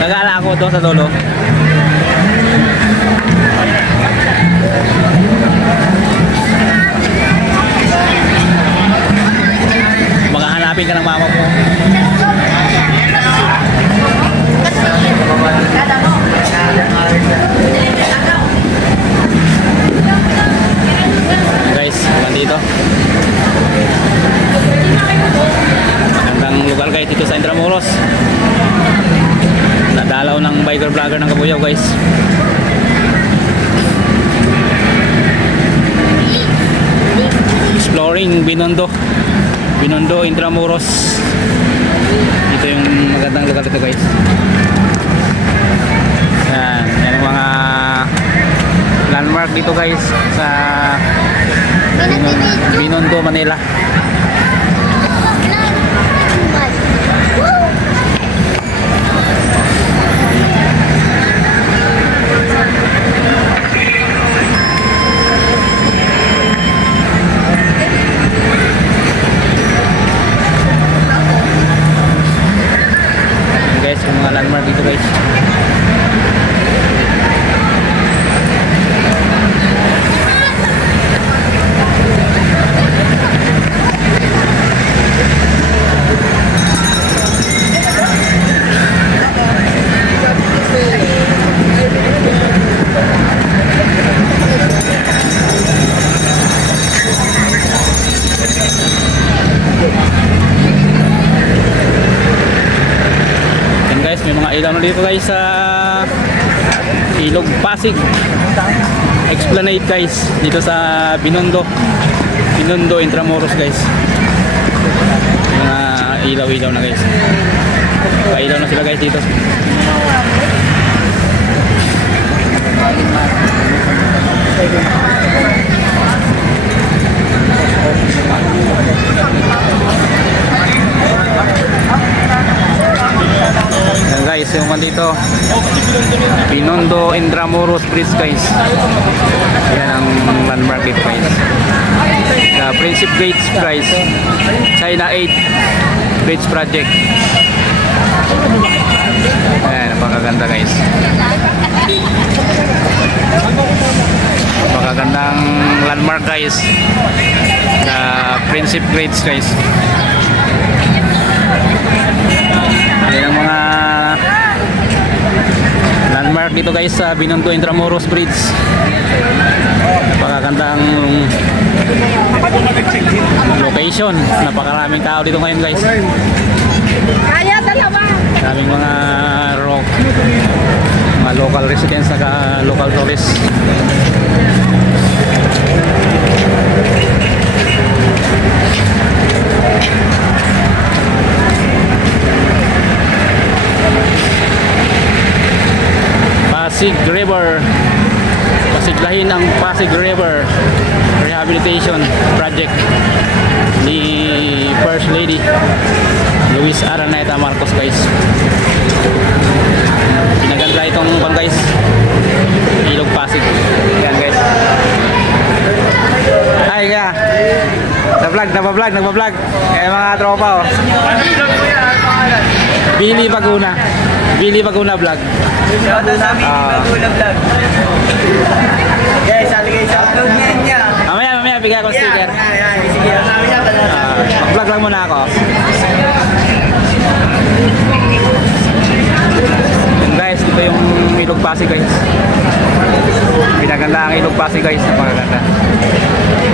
Nagala ako doon sa dulo. Baka hanapin ka ng mama mo. Guys, dito. Magandang lugar guys dito sa Intramuros. Nadalaw ng biker vlogger ng Kabuyaw guys. Exploring Binondo, Intramuros. Ito yung magandang lugar dito guys. Yan ang mga landmark dito guys sa Binondo, Manila. Guys, yung mga landmark dito guys. Guys, may mga ilaw na dito guys sa Ilog Pasig Esplanade guys dito sa Binondo, Intramuros guys. Mga ilaw-ilaw na guys. Pailaw na sila guys dito. Yan guys, yung dito Binondo Intramuros Bridge guys. Yan ang landmark dito guys. The Principe Gates guys, China 8 Bridge Project. Yan, napakaganda guys. Napakagandang landmark guys. The Principe Gates guys. Yan ang mga landmark dito guys sa Binondo Intramuros Bridge. Napakagandang location. Napakaraming tao dito ngayon guys. Kaya dalawa. Maraming mga local residents at local tourists. Pasig River, pasiglahin ang Pasig River Rehabilitation Project ni First Lady Luis Araneta Marcos guys. Pinaganda itong bang guys, Ilog Pasig. Yan guys. Hi ka. Nagbablog. Kaya mga tropa oh. Billy Baguna vlog. Shoutout sa Billy Baguna vlog. Guys, sabi guys, upload niya. Mamaya bigyan ko sticker. Sige, Vlog lang muna ako. Guys, dito yung Ilog Pasig guys. Pinaganda ang Ilog Pasig guys, napakaganda.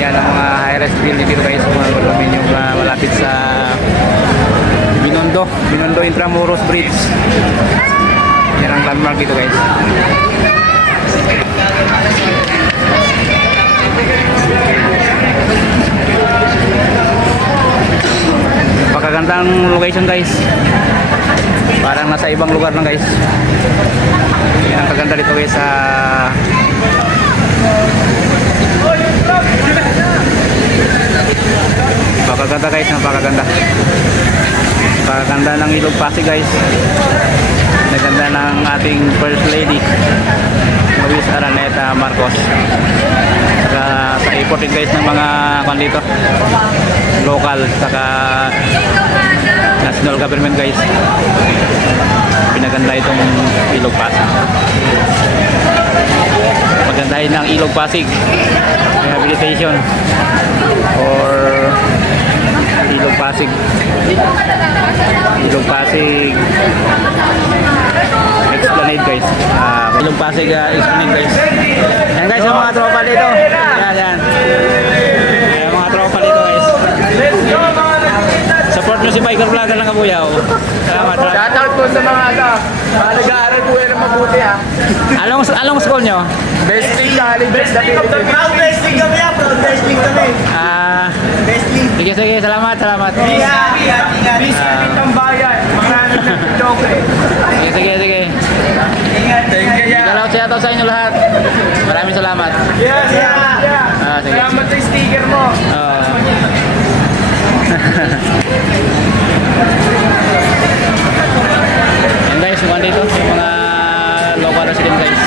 Yan ang mga high-rise building dito guys, mga condominium na malapit sa Binondo Intramuros Bridge. Yan ang landmark dito guys. Napakagandang location guys. Parang nasa ibang lugar lang guys. Yan ang kaganda dito guys sa napakaganda guys, napakaganda. Napakaganda ng Ilog Pasig guys. Naganda ng ating First Lady Luis Araneta Marcos. Saka sa effort din guys ng mga kandito local saka national government guys. Pinaganda Napakaganda itong Ilog Pasig. Pagandahin ng Ilog Pasig rehabilitation or Ilog Pasig Esplanade guys. Ilog Pasig Esplanade guys. Yan guys, yung mga tropa dito. Yan. Yung mga tropa dito guys. Support nyo si Biker Vlogger ng Kabuyaw. Salamat. Shoutout po sa mga nag-aaral po yan ng mabuti ha. Anong school nyo? Best League College, Best League. Proud Best League kami ha, Proud Best League kami. Best League. Sige, salamat. Ingat. Biscuit ng bayan. Mga nag-joke eh. Sige. Ingat. Shoutout sa inyo lahat. Maraming salamat. Yeah. Sige. Salamat sa sticker mo. Yan guys, yung dito, yung mga local resident guys.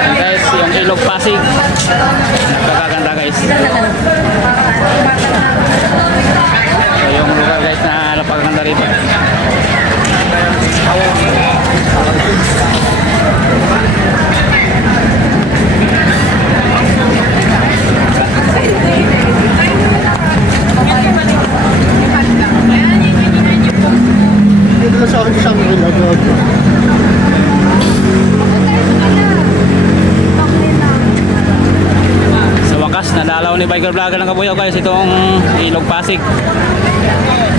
Yan guys, yung Ilog Pasig. Napakaganda guys. So, yung lugar guys na napakaganda rito. Sa wakas, nadalaw ni Biker Vlogger ng Kabuyaw guys itong Ilog Pasig.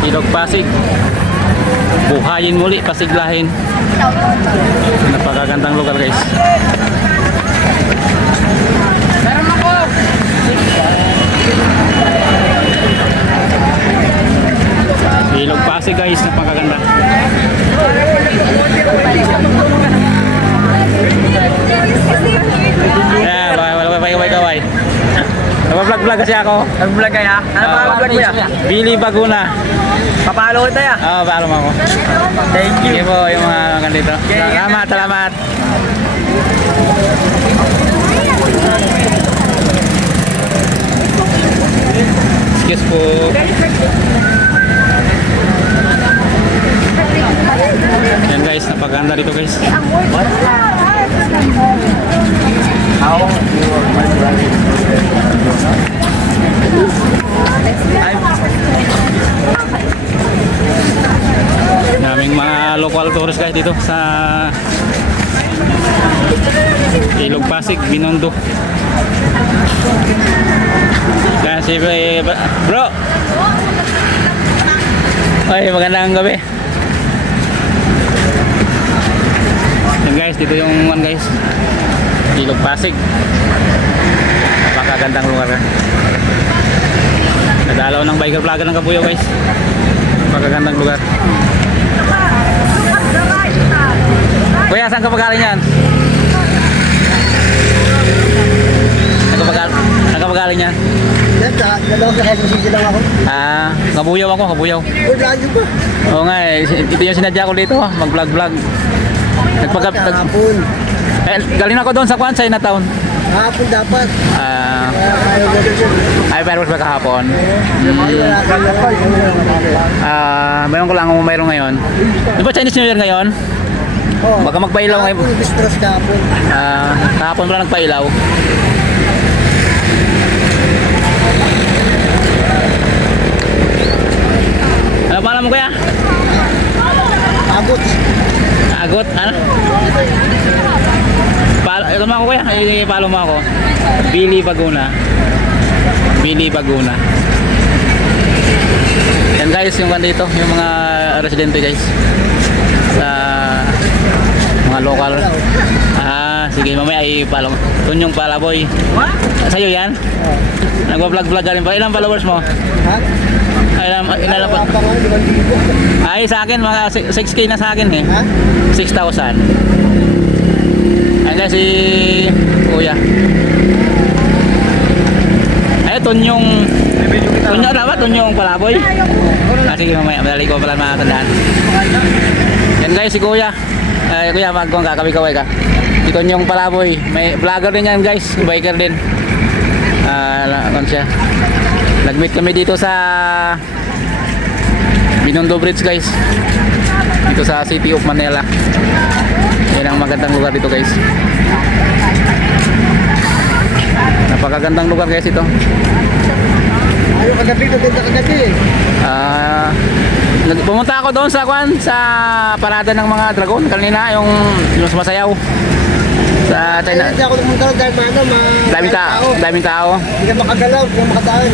Ilog Pasig. Buhayin muli, pasiglahin. Napakagandang lugar guys. Ilog Pasig guys, napakaganda. Yeah, kaway. Nagpa-vlog kasi ako. Nag-vlog kaya? Ano pa vlog mo ya? Billy Baguna. Papalo kita ya? Oo, paalam ako. Thank you. Sige po yung mga ganito. Salamat. Excuse po. Yan guys, napaganda dito guys. Daming mga local tourists guys dito sa Ilog Pasig, Binondo. Kasi bro. Ay, magandang gabi. Yan guys, dito yung one guys. Ilog Pasig. Napakagandang lugar. Nadalaw ng Biker Vlogger ng Kabuyaw guys. Napakagandang lugar. Kuya, saan ka pagaling yan? Nagkapagaling yan? Dalawa sa Quezon City lang ako. Kabuyaw ako, Kabuyaw. O, radyo pa. Oo nga eh, ito yung sinadya ko dito, mag-vlog. Kahapon. Galing ako doon sa Kwan, Chinatown. Kahapon dapat. Ayaw ganun siya. Ay, pero ba kahapon? Wala ka na pa. Mayroon ko lang kung mayroon ngayon. Di ba Chinese New Year ngayon? Oh, Baka magpailaw ngayon. kahapon, bistros kahapon. Kahapon pala nagpailaw. Ano pala mo kuya? Abot. Agot? Ano? Ito mo ako kuya, i-follow mo ako. Billy Baguna. Yan guys, yung dito, yung mga residente guys. Sa mga local. Sige, mamaya i-follow. Tunyong Palaboy. Sa'yo yan? Nagpa-vlog ka rin pa. Ilang followers mo? Ha? Ilan pa? Wala pa nga, 5,000. Ay, sa akin, mga 6K na sa akin eh. Ha? 6,000. Ayan si Kuya. Ay, Tunyong na ba? Tunyong Palaboy? Sige mamaya, madali ko pala matandaan. Yan guys, si Kuya. Kuya, magkuhan ka, kaway ka. Si Tunyong Palaboy. May vlogger din yan guys, biker din. Ano siya? Nag-meet kami dito sa Binondo Bridge guys. Dito sa City of Manila. Yan ang magandang lugar dito guys. Napakagandang lugar guys ito. Ayaw kagabi, nagpunta kagabi eh. Pumunta ako doon sa parada ng mga dragon kanina, yung sumasayaw sa China. Hindi ako pumunta doon dahil Daming tao. Hindi ka makagalaw, hindi ka makadaan.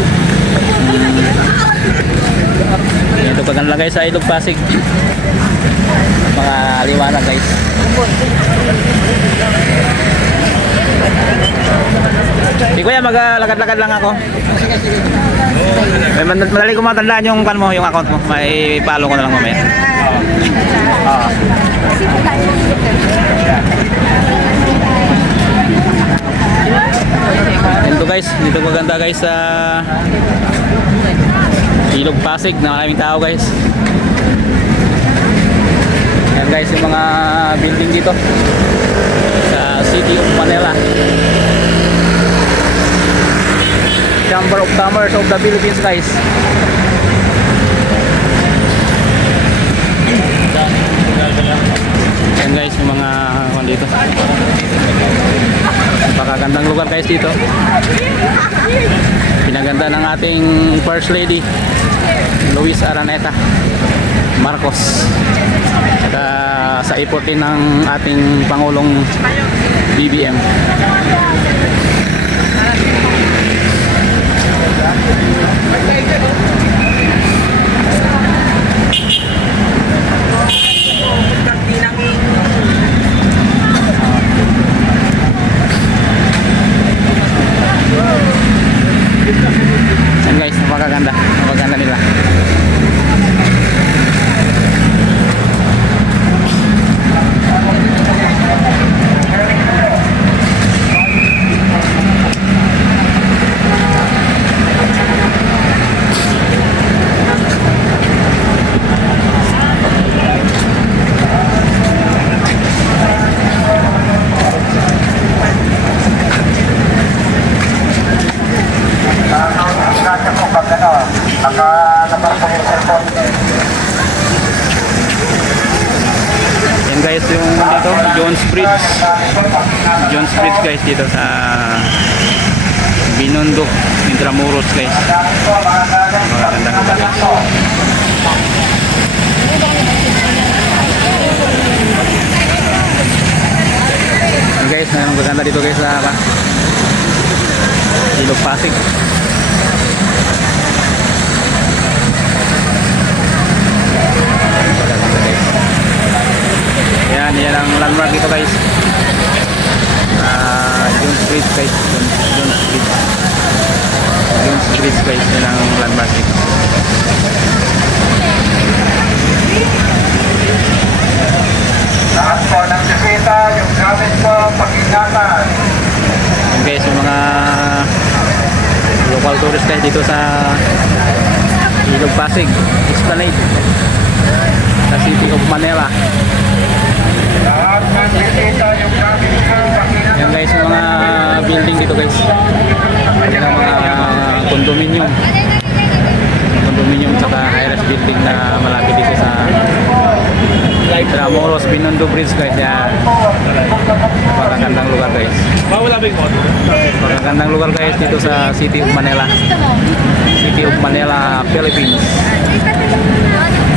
Ito paganda guys sa Ilog Pasig. Mga liwanag guys. Di kuya, maglakad-lakad lang ako. Madali ko matandaan yung yung account mo. May follow ko na lang mamaya. Ito guys, dito maganda guys sa Ilog Pasig na maraming tao guys. Yan guys yung mga building dito sa City of Manila. Chamber of Commerce of the Philippines guys. Yan guys yung mga dito. Napakagandang lugar guys dito. Pinaganda ng ating First Lady Luis Araneta Marcos. Saka sa effort din ng ating Pangulong BBM. Yan guys, napakaganda nila. Yan guys yung dito, Jones Bridge guys dito sa Binondo, Intramuros guys. Magandang lugar guys. Yan guys, maganda dito guys sa Ilog Pasig. Yan ang landmark dito guys. Jones Bridge guys. Jones Bridge guys. Yan ang landmark dito. Lahat po ng disita, yung gamit po, pag-ingatan. Yan guys, yung mga local tourists guys dito sa Ilog Pasig Esplanade sa City of Manila. Lahat ng disita, yung gamit po, pag-ingatan. Yan guys, yung mga building dito guys. Yan ang mga condominium saka high-rise building na malapit dito sa Intramuros, Binondo Bridge guys. Yan, magagandang lugar guys. Magagandang lugar guys dito sa City of Manila, Philippines.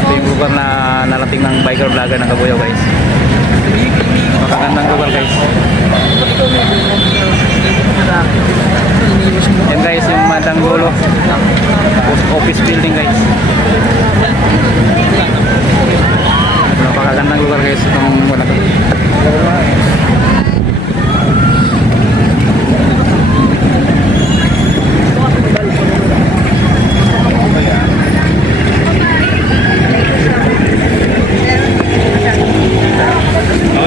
Ito yung lugar na narating ng biker vlogger ng Kabuyaw guys. Magagandang lugar guys. Yan guys yung Madang Lolo post office building guys. Napakagandang lugar guys itong wala to.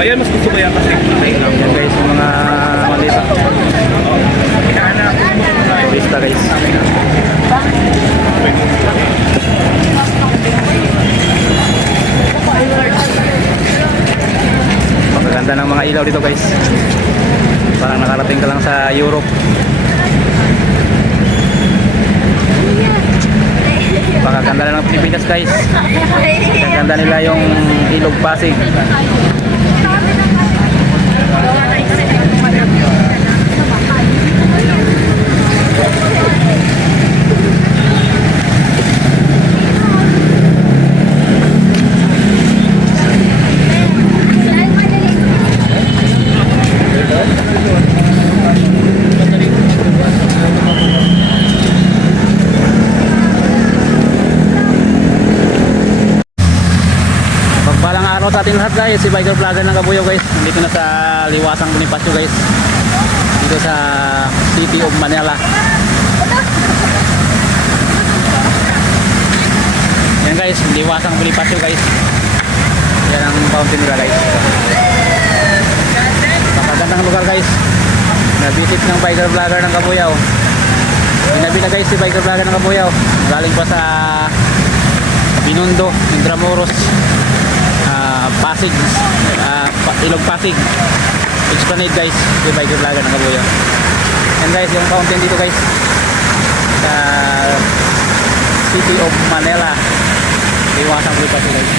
Ayan, mas gusto ko yan kasi. Yan guys yung mga malita. Vista guys. ilaw dito guys. Parang nakarating ka lang sa Europe. Pakaganda na ng Pilipinas guys. Pakaganda nila yung Ilog Pasig. Pagbalang araw sa ating lahat guys, si Biker Vlogger ng Kabuyaw guys. Dito na sa Liwasang Bonifacio guys. Dito sa City of Manila. Yan guys, Liwasang Bonifacio guys. Yan ang fountain nila guys. Napagandang lugar guys. Na-visit ng Biker Vlogger ng Kabuyaw. Binabi na guys si Biker Vlogger ng Kabuyaw. Galing pa sa Binondo, Intramuros, Pasig, Ilog Pasig. Esplanade guys, si Biker Vlogger ng Kabuyaw. And guys, yung fountain dito guys sa City of Manila. Liwasang Bonifacio guys.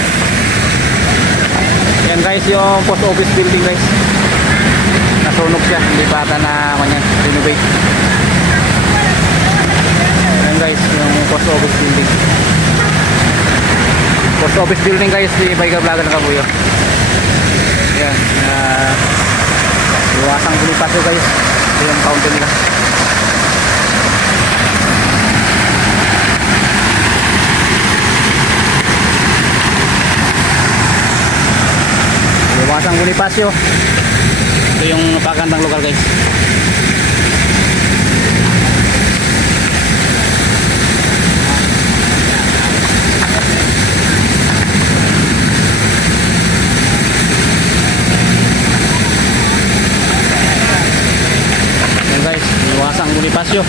Yan guys, yung post office building guys. Nasunog siya, hindi pa ata na renovate. Yan guys, yung post office building. Post office building guys, si Biker Vlogger ng Kabuyaw. Yan, Liwasang Bonifacio guys. Ito yung fountain nila. Liwasang Bonifacio. Ito yung napakagandang lugar guys. Yan guys, Liwasang Bonifacio.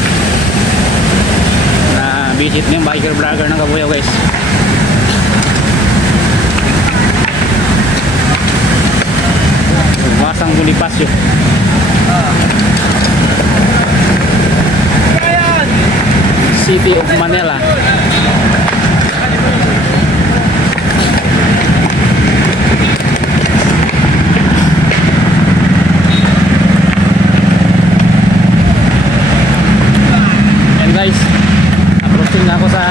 Na visit ng Biker Vlogger ng Kabuyaw guys. Liwasang Bonifacio. City of Manila. Yan guys, approaching na ako sa